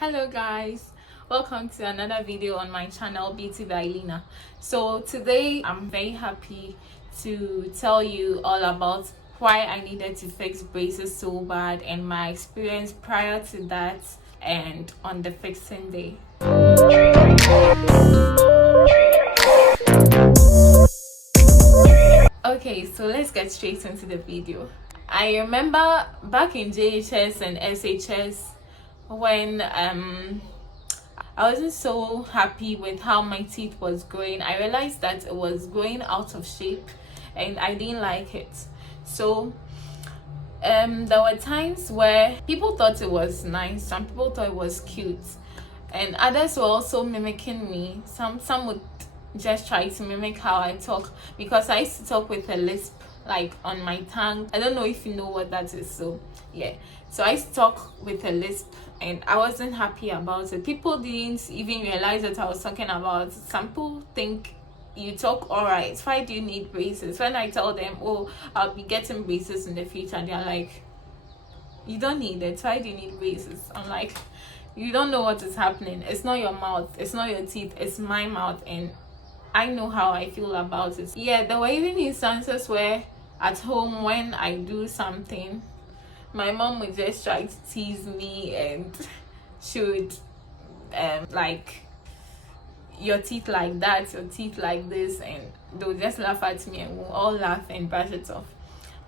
Hello guys, welcome to another video on my channel Beauty by Lina. So today I'm very happy to tell you all about why I needed to fix braces so bad and my experience prior to that and on the fixing day. Okay, so let's get straight into the video. I remember back in JHS and SHS when I wasn't so happy with how my teeth was growing. I realized that it was growing out of shape and I didn't like it. So there were times where people thought it was nice, some people thought it was cute, and others were also mimicking me. Some would just try to mimic how I talk, because I used to talk with a lisp, like on my tongue. I don't know if you know what that is. So yeah, so I used to talk with a lisp and I wasn't happy about it. People didn't even realize that I was talking about. Some people think you talk all right, why do you need braces? When I tell them, oh, I'll be getting braces in the future, they're like, you don't need it, why do you need braces? I'm like, you don't know what is happening. It's not your mouth, it's not your teeth, it's my mouth, and I know how I feel about it. Yeah, there were even instances where at home, when I do something, my mom would just try to tease me and she would like, your teeth like that, your teeth like this, and they would just laugh at me and we'll all laugh and brush it off.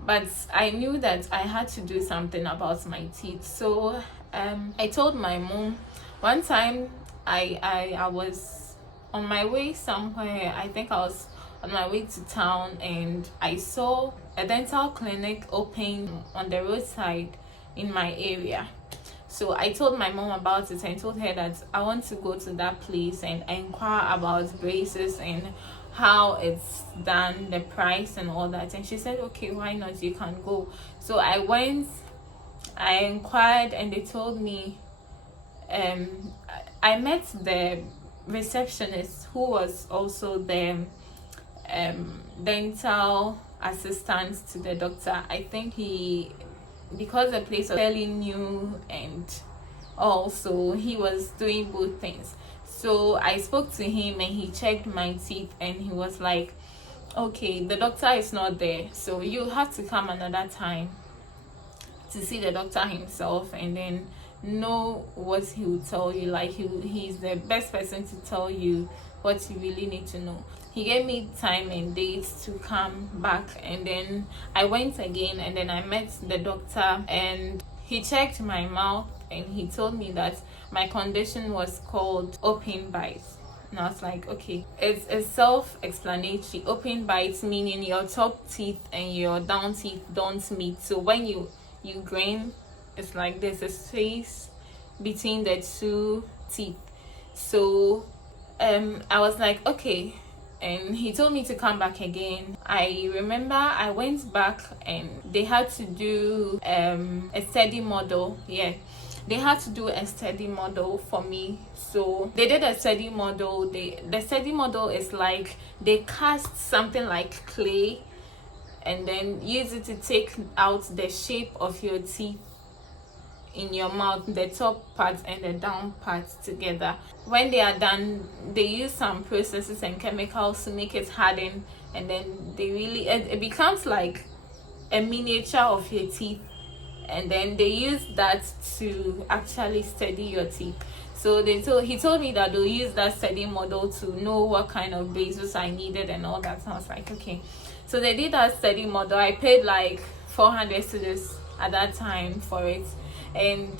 But I knew that I had to do something about my teeth. So I told my mom one time. I was on my way somewhere. I think I was on my way to town and I saw a dental clinic open on the roadside in my area. So I told my mom about it and told her that I want to go to that place and inquire about braces and how it's done, the price and all that. And she said, okay, why not, you can go. So I went, I inquired, and they told me, I met the receptionist who was also the dental assistant to the doctor. I think because the place was fairly new and also he was doing both things. So I spoke to him and he checked my teeth and he was like, okay, the doctor is not there, so you have to come another time to see the doctor himself and then know what he will tell you. Like, he's the best person to tell you what you really need to know. He gave me time and dates to come back, and then I went again and then I met the doctor and he checked my mouth and he told me that my condition was called open bites. And I was like, okay, it's self-explanatory. Open bites meaning your top teeth and your down teeth don't meet. So when you grin, it's like there's a space between the two teeth. So I was like, okay. And he told me to come back again. I remember I went back and they had to do a steady model. Yeah, they had to do a steady model for me. So they did a steady model. The steady model is like they cast something like clay and then use it to take out the shape of your teeth in your mouth, the top part and the down part together. When they are done, they use some processes and chemicals to make it harden, and then it becomes like a miniature of your teeth, and then they use that to actually steady your teeth. So he told me that they'll use that steady model to know what kind of braces I needed and all that. So I was like, okay. So they did that steady model. I paid like 400 cedis at that time for it. And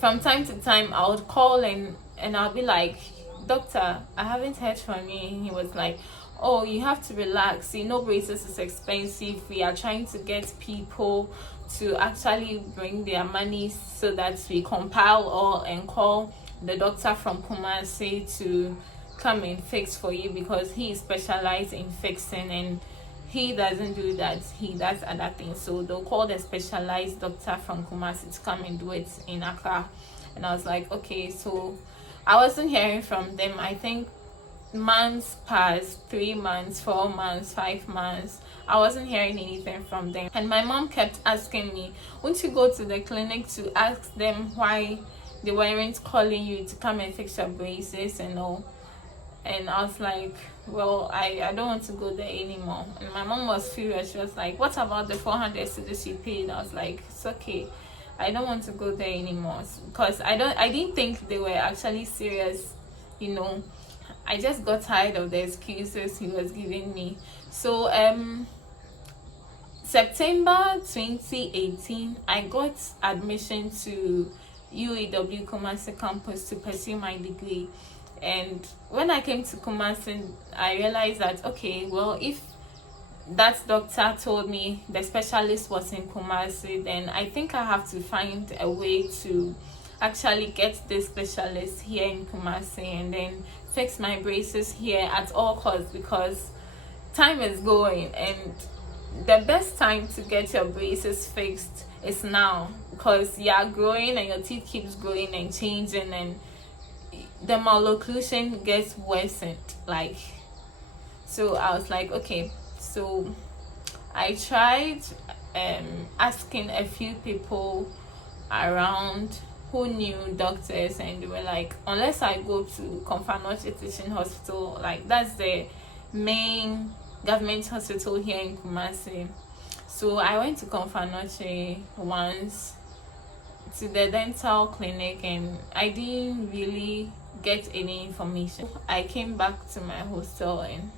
from time to time I would call and I'll be like, doctor, I haven't heard from you. And he was like, oh, you have to relax, you know, braces is expensive. We are trying to get people to actually bring their money so that we compile all and call the doctor from Kumasi to come and fix for you, because he is specialized in fixing and he doesn't do that, he does other things. So they'll call the specialized doctor from Kumasi to come and do it in Accra. And I was like, okay. So I wasn't hearing from them. I think months passed, 3 months, 4 months, 5 months. I wasn't hearing anything from them. And my mom kept asking me, won't you go to the clinic to ask them why they weren't calling you to come and fix your braces and all. And I was like, well, I don't want to go there anymore. And my mom was furious. She was like, what about the 400 cedis you paid? I was like, it's okay, I don't want to go there anymore, because I didn't think they were actually serious, you know. I just got tired of the excuses he was giving me. So September 2018, I got admission to UEW Kumasi campus to pursue my degree. And when I came to Kumasi, I realized that, okay, well, if that doctor told me the specialist was in Kumasi, then I think I have to find a way to actually get this specialist here in Kumasi and then fix my braces here at all costs, because time is going and the best time to get your braces fixed is now, because you are growing and your teeth keeps growing and changing, and the malocclusion gets worsened. Like, so I was like, okay. So I tried asking a few people around who knew doctors, and they were like, unless I go to Confanoche Teaching Hospital, like that's the main government hospital here in Kumasi. So I went to Confanoche once, to the dental clinic, and I didn't really get any information. I came back to my hostel and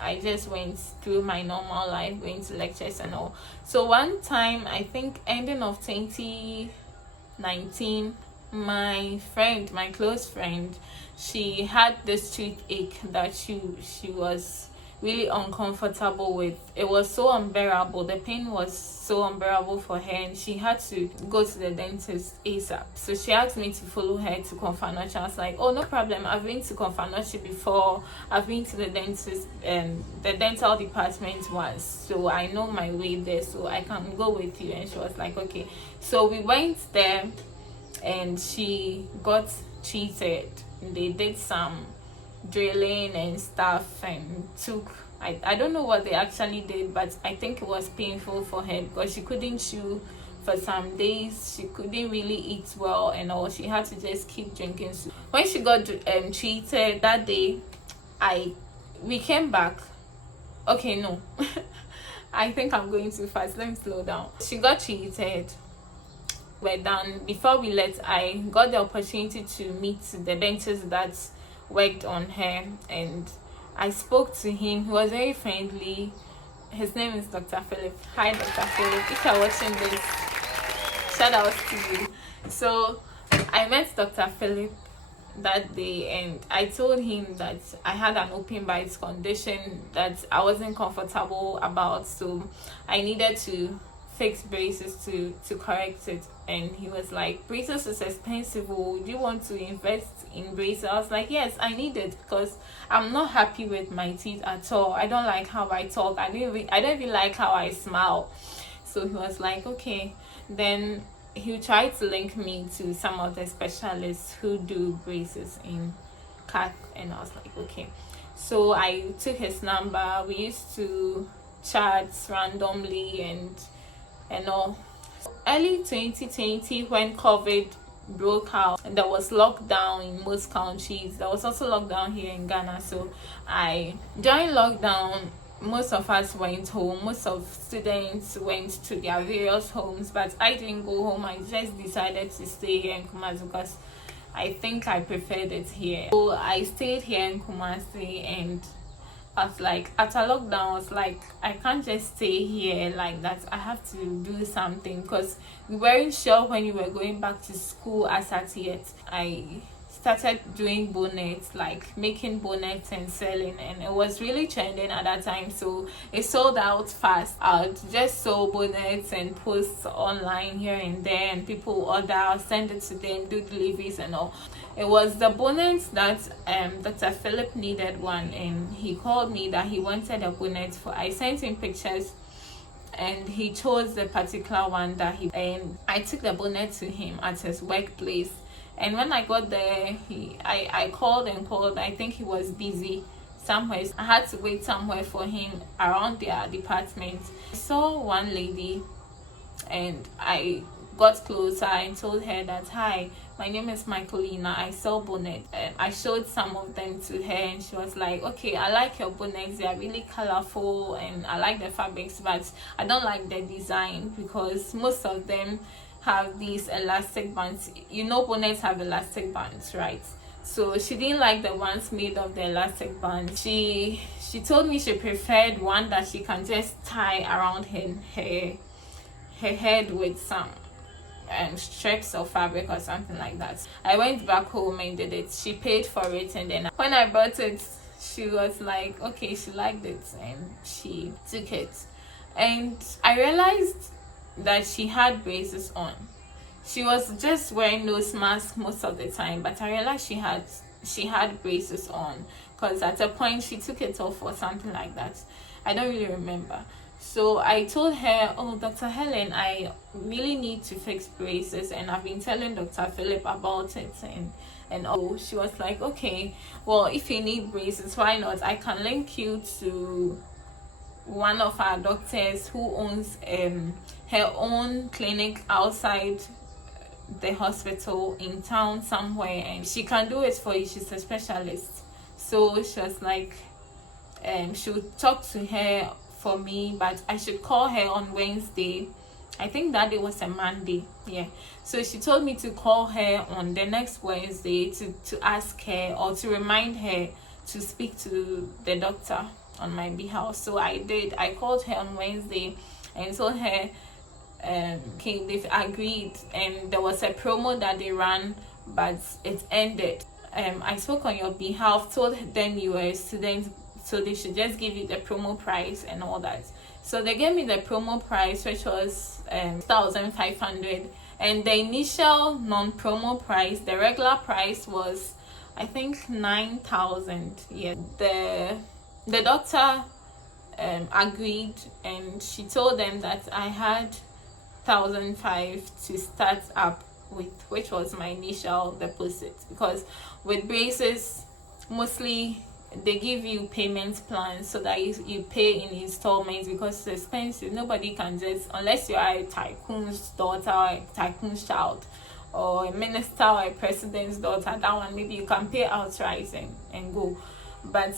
I just went through my normal life, going to lectures and all. So one time, I think ending of 2019, my close friend, she had this toothache that she was really uncomfortable with. It was so unbearable. The pain was so unbearable for her, and she had to go to the dentist ASAP. So she asked me to follow her to Confanoche. I was like, oh, no problem, I've been to Confanoche before, I've been to the dentist and the dental department once, so I know my way there, so I can go with you. And she was like, okay. So we went there and she got treated. They did some drilling and stuff and took, I don't know what they actually did, but I think it was painful for her because she couldn't chew for some days. She couldn't really eat well and all. She had to just keep drinking soup. When she got treated that day, we came back. Okay, no. I think I'm going too fast. Let me slow down. She got treated. We're done. Before we left, I got the opportunity to meet the dentist that worked on her, and I spoke to him. He was very friendly. His name is Dr. Philip. Hi, Dr. Philip. If you're watching this, shout out to you. So I met Dr. Philip that day, and I told him that I had an open bite condition that I wasn't comfortable about, so I needed to fix braces to correct it. And he was like, braces is expensive, would you want to invest in braces? I was like, yes, I need it because I'm not happy with my teeth at all. I don't like how I talk. I don't even like how I smile. So he was like, okay. Then he tried to link me to some of the specialists who do braces in CAC, and I was like, okay. So I took his number. We used to chat randomly and all. Early 2020, when COVID broke out and there was lockdown in most countries, there was also lockdown here in Ghana. So during lockdown, most of us went home. Most of students went to their various homes, but I didn't go home. I just decided to stay here in Kumasi because I think I preferred it here. So I stayed here in Kumasi, and I was like, after lockdown, I was like, I can't just stay here like that. I have to do something, because we weren't sure when you were going back to school as at yet. I started doing bonnets, like making bonnets and selling, and it was really trending at that time, so it sold out fast. I'd just sew bonnets and post online here and there, and people order, I'll send it to them, do deliveries and all. It was the bonnets that Dr. Philip needed one, and he called me that he wanted a bonnet for. I sent him pictures and he chose the particular one and I took the bonnet to him at his workplace. And when I got there, I called and called. I think he was busy somewhere. I had to wait somewhere for him around their department. I saw one lady and I got closer and told her that, hi, my name is Lina, I sell bonnets. I showed some of them to her and she was like, okay, I like your bonnets, they are really colorful and I like the fabrics, but I don't like the design because most of them have these elastic bands. You know, bonnets have elastic bands, right? So she didn't like the ones made of the elastic band. She told me she preferred one that she can just tie around her head with some strips of fabric or something like that. I went back home and did it. She paid for it, and then when I bought it, she was like, okay, she liked it and she took it. And I realized that she had braces on. She was just wearing nose mask most of the time, but I realized she had braces on, because at a point she took it off or something like that. I don't really remember. So I told her, oh, Dr. Helen, I really need to fix braces, and I've been telling Dr. Philip about it, and oh, she was like, okay, well, if you need braces, why not? I can link you to one of our doctors who owns her own clinic outside the hospital in town somewhere, and she can do it for you. She's a specialist. So she was like, she would talk to her for me, but I should call her on Wednesday. I think that day was a Monday. Yeah. So she told me to call her on the next Wednesday to ask her or to remind her to speak to the doctor on my behalf. So I did. I called her on Wednesday and told her okay, they've agreed, and there was a promo that they ran, but it ended. I spoke on your behalf, told them you were a student, so they should just give you the promo price and all that. So they gave me the promo price, which was 1,500, and the initial non-promo price, the regular price, was I think 9,000. Yeah. The doctor agreed, and she told them that I had 1,500 to start up with, which was my initial deposit, because with braces mostly they give you payment plans so that you pay in installments, because it's expensive. Nobody can just, unless you are a tycoon's daughter or a tycoon's child or a minister or a president's daughter, that one maybe you can pay outright and go. But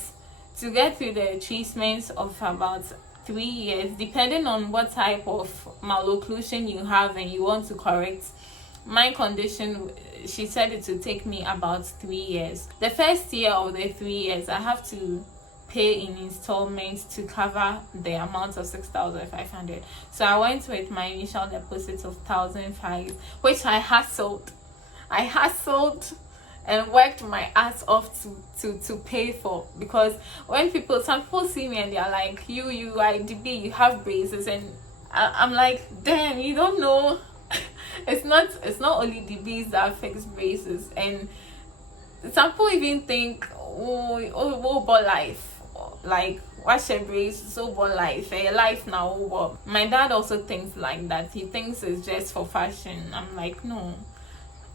to get through the treatments of about 3 years, depending on what type of malocclusion you have and you want to correct, my condition, she said it would take me about 3 years. The first year of the 3 years, I have to pay in installments to cover the amount of 6,500. So I went with my initial deposit of 1,500, which I hustled and worked my ass off to pay for, because when some people see me and they're like, you are DB, you have braces, and I'm like, damn, you don't know. it's not only DBs that fix braces, and some people even think, oh but life, like, wash your brace, so but life, life now. But my dad also thinks like that. He thinks it's just for fashion. I'm like, no,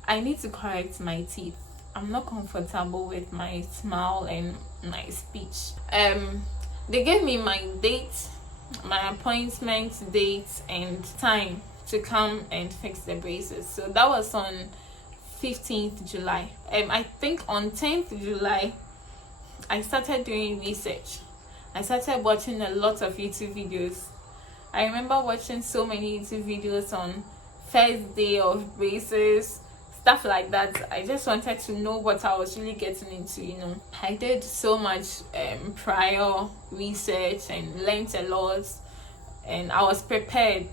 I need to correct my teeth. I'm not comfortable with my smile and my speech. They gave me my date, my appointment date and time to come and fix the braces. So that was on 15th July. I think on 10th July, I started doing research. I started watching a lot of YouTube videos. I remember watching so many YouTube videos on first day of braces, stuff like that. I just wanted to know what I was really getting into, I did so much prior research and learned a lot, and I was prepared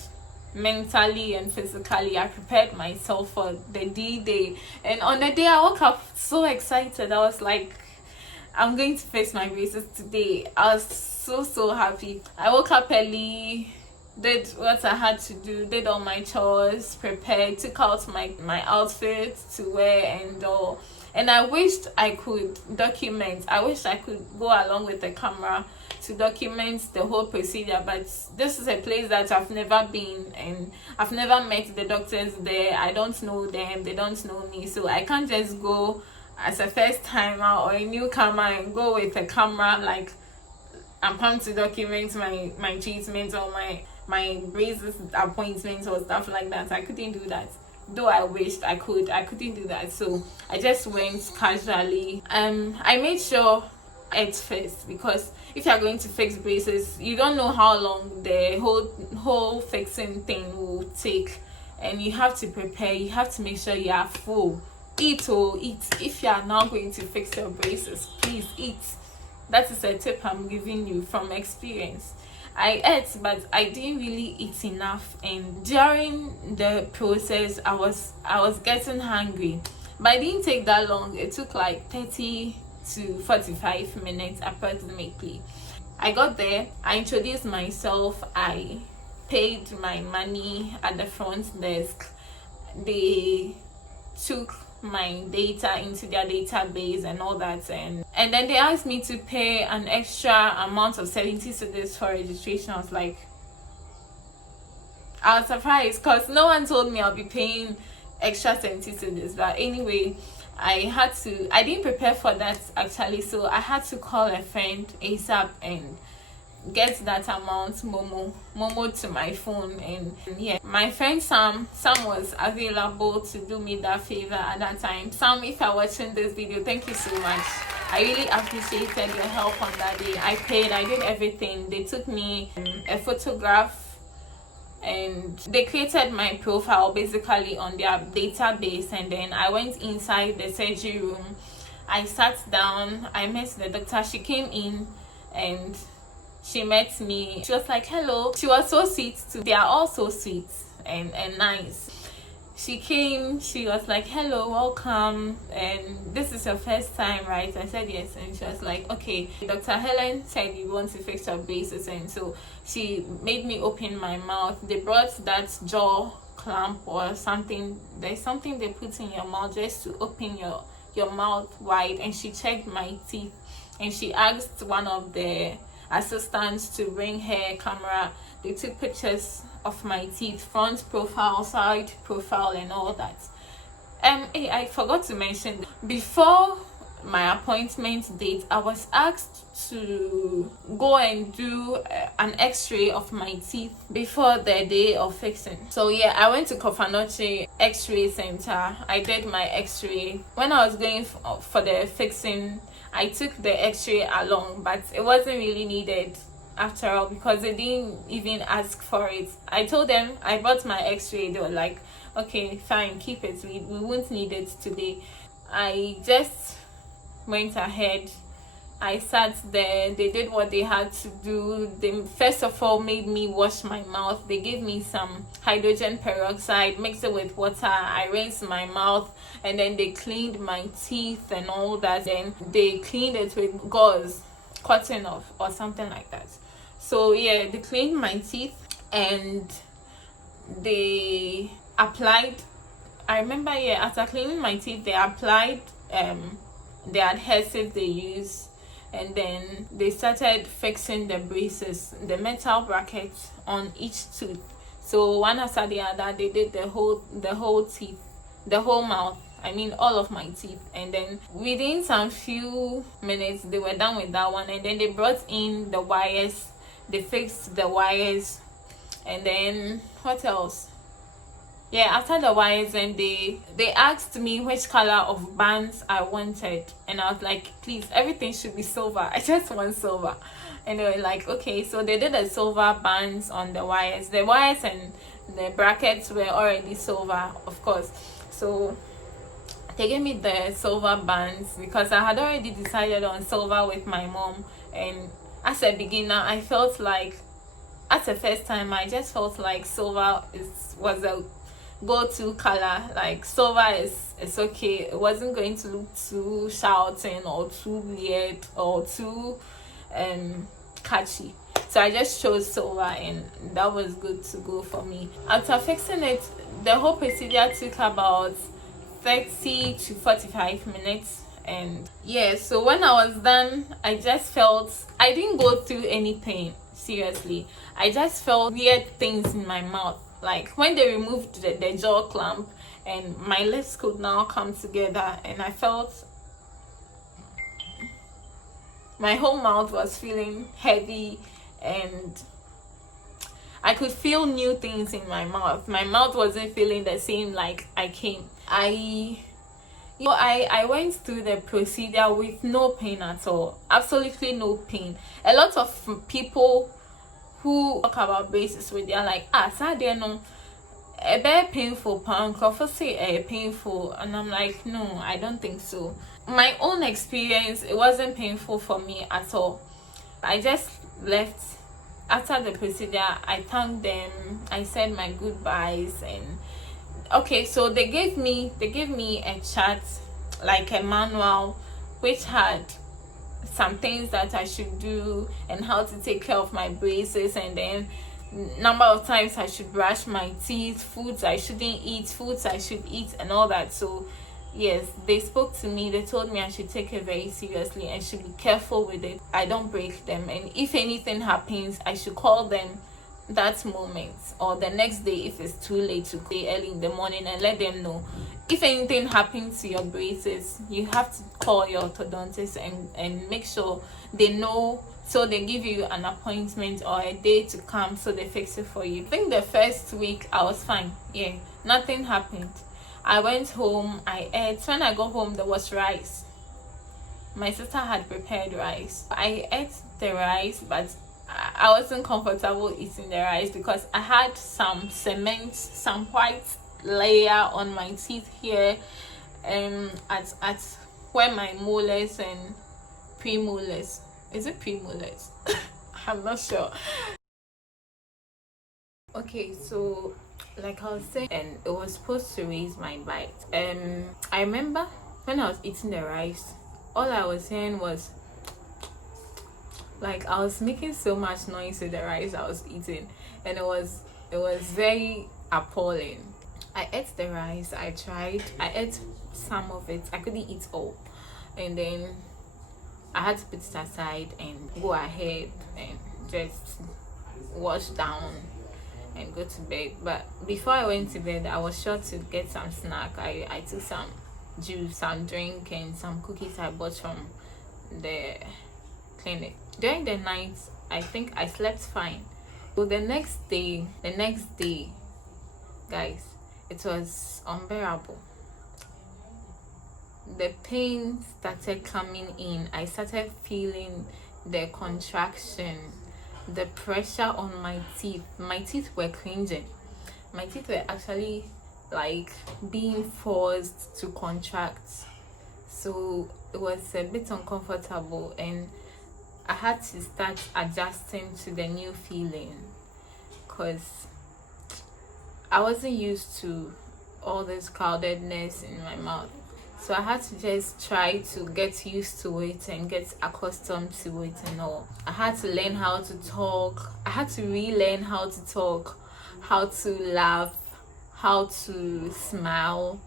mentally and physically. I prepared myself for the D-Day, and on the day I woke up so excited. I was like, I'm going to face my braces today. I was so happy. I woke up early, did what I had to do, did all my chores, prepared, took out my outfit to wear and all. And I wished I could document. I wish I could go along with the camera to document the whole procedure, but this is a place that I've never been, and I've never met the doctors there. I don't know them, they don't know me, so I can't just go as a first timer or a newcomer and go with a camera like I'm come to document my treatment or my braces appointments or stuff like that. I couldn't do that, though I wished I couldn't do that. So I just went casually. I made sure at first, because if you're going to fix braces, you don't know how long the whole fixing thing will take, and you have to prepare. You have to make sure you are full. Eat. If you are now going to fix your braces, please eat. That is a tip I'm giving you from experience. I ate, but I didn't really eat enough, and during the process I was getting hungry. But it didn't take that long. It took like 30 to 45 minutes approximately. I got there, I introduced myself, I paid my money at the front desk. They took my data into their database and all that, and then they asked me to pay an extra amount of 70 cedis for registration. I was surprised because no one told me I'll be paying extra 70 cedis. But anyway, I didn't prepare for that actually, so I had to call a friend ASAP and get that amount momo to my phone. And yeah, my friend Sam was available to do me that favor at that time. Sam, if you're watching this video, thank you so much. I really appreciated your help on that day. I paid, I did everything. They took me a photograph, and they created my profile basically on their database, and then I went inside the surgery room. I sat down, I met the doctor. She came in and she met me. She was like, hello. She was so sweet too. They are all so sweet and nice. She came, she was like, hello, welcome, and this is your first time, right? I said yes. And she was like, okay, Dr. Helen said you want to fix your braces, and so she made me open my mouth. They brought that jaw clamp or something. There's something they put in your mouth just to open your mouth wide, and she checked my teeth, and she asked one of the assistants to bring her camera. They took pictures of my teeth, front profile, side profile, and all that. I forgot to mention, before my appointment date, I was asked to go and do an x-ray of my teeth before the day of fixing. So yeah, I went to Kofanoche X-ray Center. I did my x-ray. When I was going for the fixing, I took the x-ray along, but it wasn't really needed after all, because they didn't even ask for it. I told them I bought my x-ray. They were like, okay, fine, keep it, we won't need it today. I just went ahead. I sat there. They did what they had to do. They first of all made me wash my mouth. They gave me some hydrogen peroxide, mixed it with water. I rinsed my mouth, and then they cleaned my teeth and all that. Then they cleaned it with gauze, cotton off or something like that. So yeah, they cleaned my teeth, and they applied, I remember, yeah, after cleaning my teeth, they applied the adhesive they use, and then they started fixing the braces, the metal brackets on each tooth. So one after the other, they did the whole teeth, the whole mouth, I mean all of my teeth. And then within some few minutes they were done with that one, and then they brought in the wires. They fixed the wires, and then what else? Yeah, after the wires, and they asked me which color of bands I wanted, and I was like, please, everything should be silver. I just want silver. And they were like, okay. So they did the silver bands on the wires. The wires and the brackets were already silver, of course. So they gave me the silver bands because I had already decided on silver with my mom. And as a beginner, I felt like, as a first time, I just felt like silver was a go-to color. Like silver is okay. It wasn't going to look too shouting or too weird or too catchy. So I just chose silver, and that was good to go for me. After fixing it, the whole procedure took about 30 to 45 minutes. And yeah, so when I was done, I just felt, I didn't go through any pain, seriously. I just felt weird things in my mouth, like when they removed the jaw clamp, and my lips could now come together, and I felt my whole mouth was feeling heavy, and I could feel new things in my mouth. My mouth wasn't feeling the same like I came. I went through the procedure with no pain at all. Absolutely no pain. A lot of people who talk about braces with, they're like, sadly no, a very painful pound say a painful, and I'm like, no, I don't think so. My own experience, it wasn't painful for me at all. I just left after the procedure. I thanked them, I said my goodbyes, and okay, so they gave me a chart, like a manual, which had some things that I should do and how to take care of my braces, and then number of times I should brush my teeth, foods I shouldn't eat, foods I should eat, and all that. So yes, they spoke to me. They told me I should take it very seriously and should be careful with it. I don't break them, and if anything happens, I should call them that moment or the next day if it's too late to go early in the morning and let them know. If anything happens to your braces, you have to call your orthodontist and make sure they know, so they give you an appointment or a day to come so they fix it for you. I think the first week I was fine. Yeah, nothing happened. I went home, I ate. When I got home, there was rice. My sister had prepared rice. I ate the rice, but I wasn't comfortable eating the rice because I had some cement, some white layer on my teeth here, at where my molars and premolars. Is it premolars? I'm not sure. Okay, so like I was saying, and it was supposed to raise my bite. I remember when I was eating the rice, all I was saying was, like, I was making so much noise with the rice I was eating, and it was very appalling. I ate the rice. I ate some of it. I couldn't eat all, and then I had to put it aside and go ahead and just wash down and go to bed. But before I went to bed, I was sure to get some snack. I took some juice, some drink, and some cookies I bought from the clinic. During the night, I think I slept fine. So the next day, guys, it was unbearable. The pain started coming in. I started feeling the contraction, the pressure on my teeth. My teeth were cringing. My teeth were actually like being forced to contract. So it was a bit uncomfortable, and I had to start adjusting to the new feeling because I wasn't used to all this crowdedness in my mouth. So I had to just try to get used to it and get accustomed to it and all. I had to learn how to talk. I had to relearn how to talk, how to laugh, how to smile,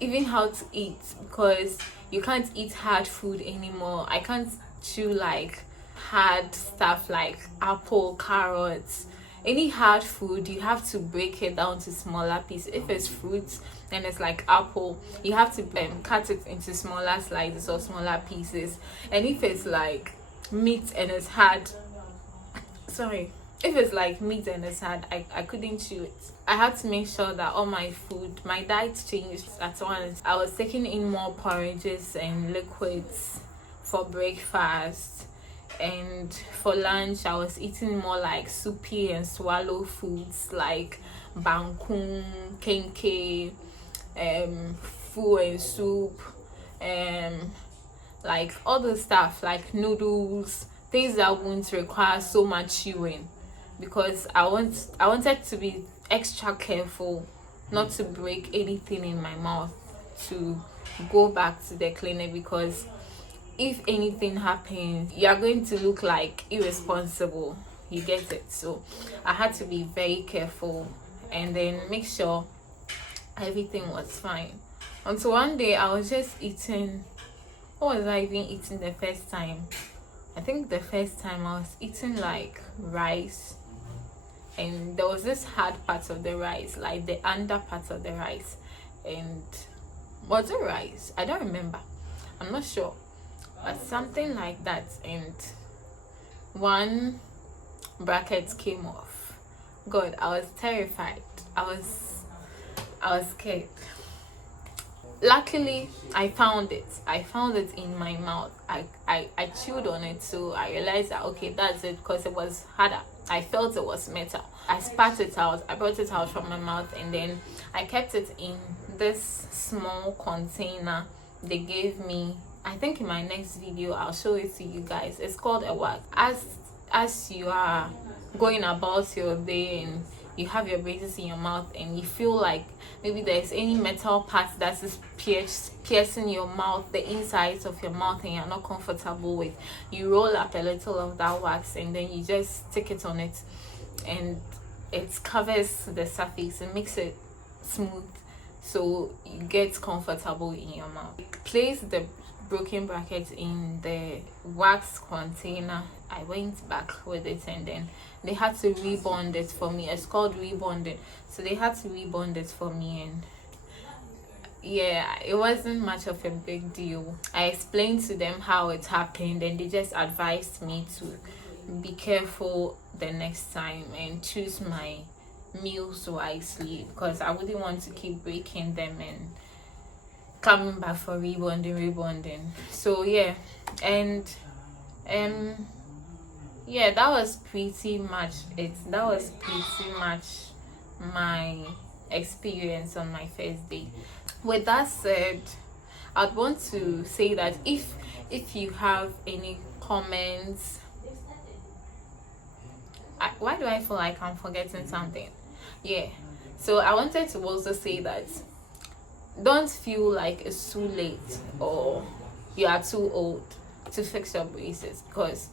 even how to eat, because you can't eat hard food anymore. I can't chew like hard stuff like apple, carrots. Any hard food, you have to break it down to smaller pieces. If it's fruits and it's like apple, you have to cut it into smaller slices or smaller pieces. And if it's like meat and it's hard, if it's like meat and it's hard, I couldn't chew it. I had to make sure that all my food, my diet changed at once. I was taking in more porridges and liquids for breakfast, and for lunch I was eating more like soupy and swallow foods like bangkun, kenke, fu and soup, like all the stuff like noodles, things that won't require so much chewing, because I wanted to be extra careful not to break anything in my mouth to go back to the clinic, because if anything happens, you are going to look like irresponsible. You get it? So I had to be very careful and then make sure everything was fine. Until one day I was just eating. What was I even eating the first time? I think the first time I was eating like rice, and there was this hard part of the rice, like the under part of the rice. And was it rice? I don't remember. I'm not sure. But something like that. And one brackets came off. God, I was terrified. I was scared. Luckily, I found it in my mouth. I chewed on it, so I realized that okay, that's it, because it was harder. I felt it was metal. I spat it out. I brought it out from my mouth, and then I kept it in this small container they gave me. I think in my next video I'll show it to you guys. It's called a wax. As you are going about your day and you have your braces in your mouth and you feel like maybe there's any metal part that is piercing your mouth, the insides of your mouth, and you're not comfortable with, you roll up a little of that wax and then you just stick it on it, and it covers the surface and makes it smooth, so you get comfortable in your mouth. Place the broken bracket in the wax container. I went back with it, and then they had to rebond it for me. It's called rebonding, so they had to rebond it for me, and yeah, it wasn't much of a big deal. I explained to them how it happened, and they just advised me to be careful the next time and choose my meals wisely, because I wouldn't want to keep breaking them and coming back for rebonding. So yeah, and yeah, that was pretty much it. That was pretty much my experience on my first day. With that said, I'd want to say that if you have any comments, why do I feel like I'm forgetting something? Yeah, so I wanted to also say that don't feel like it's too late or you are too old to fix your braces, because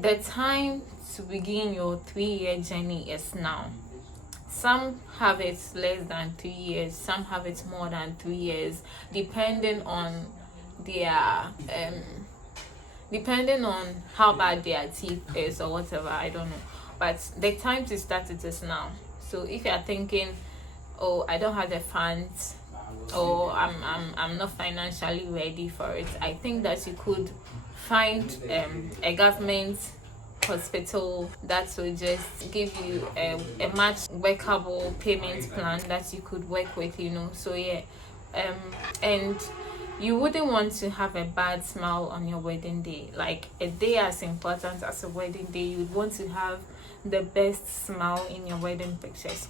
the time to begin your 3-year journey is now. Some have it less than 3 years, some have it more than 3 years, depending on their depending on how bad their teeth is or whatever, I don't know. But the time to start it is now. So if you're thinking, oh, I don't have the funds, or I'm not financially ready for it, I think that you could find a government hospital that will just give you a much workable payment plan that you could work with, you know. So yeah, and you wouldn't want to have a bad smile on your wedding day. Like a day as important as a wedding day, you would want to have the best smile in your wedding pictures.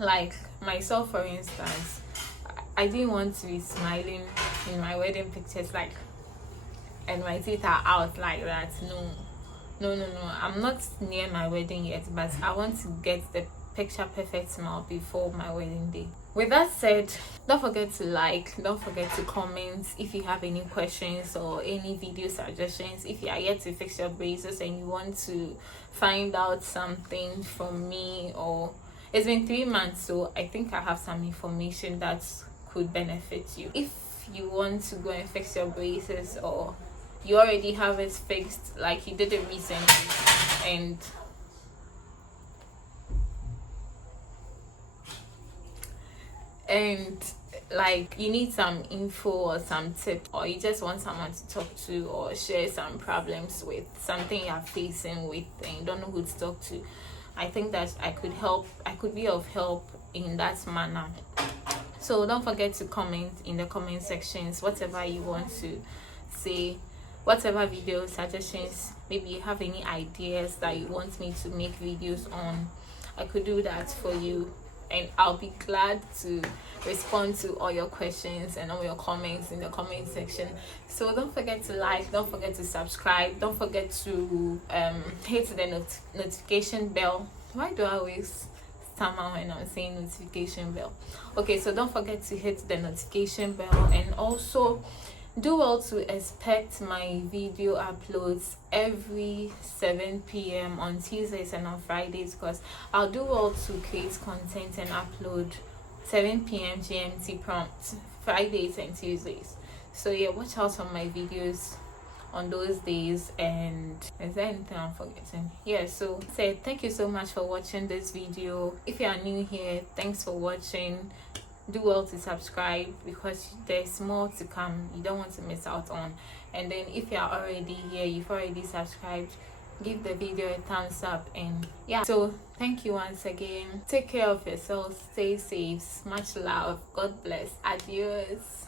Like myself, for instance, I didn't want to be smiling in my wedding pictures, like, and my teeth are out like that. No. I'm not near my wedding yet, but I want to get the picture perfect smile before my wedding day. With that said, don't forget to like, don't forget to comment if you have any questions or any video suggestions. If you are yet to fix your braces and you want to find out something from me, or it's been 3 months, so I think I have some information that could benefit you. If you want to go and fix your braces, or you already have it fixed, like you did it recently, and like you need some info or some tip, or you just want someone to talk to or share some problems with, something you're facing with and you don't know who to talk to, I think that I could be of help in that manner. So don't forget to comment in the comment sections whatever you want to say, whatever video suggestions, maybe you have any ideas that you want me to make videos on. I could do that for you, and I'll be glad to respond to all your questions and all your comments in the comment section. So don't forget to like, don't forget to subscribe, don't forget to hit the notification bell. Why do I always stammer when I'm saying notification bell? Okay, so don't forget to hit the notification bell, and also do well to expect my video uploads every 7 p.m. on Tuesdays and on Fridays, because I'll do well to create content and upload 7 p.m. GMT prompt Fridays and Tuesdays. So yeah, watch out on my videos on those days. And is there anything I'm forgetting? Yeah, so thank you so much for watching this video. If you are new here, thanks for watching. Do well to subscribe, because there's more to come. You don't want to miss out on. And then if you are already here, you've already subscribed, give the video a thumbs up. And yeah, so thank you once again. Take care of yourself, stay safe, much love, God bless, adios.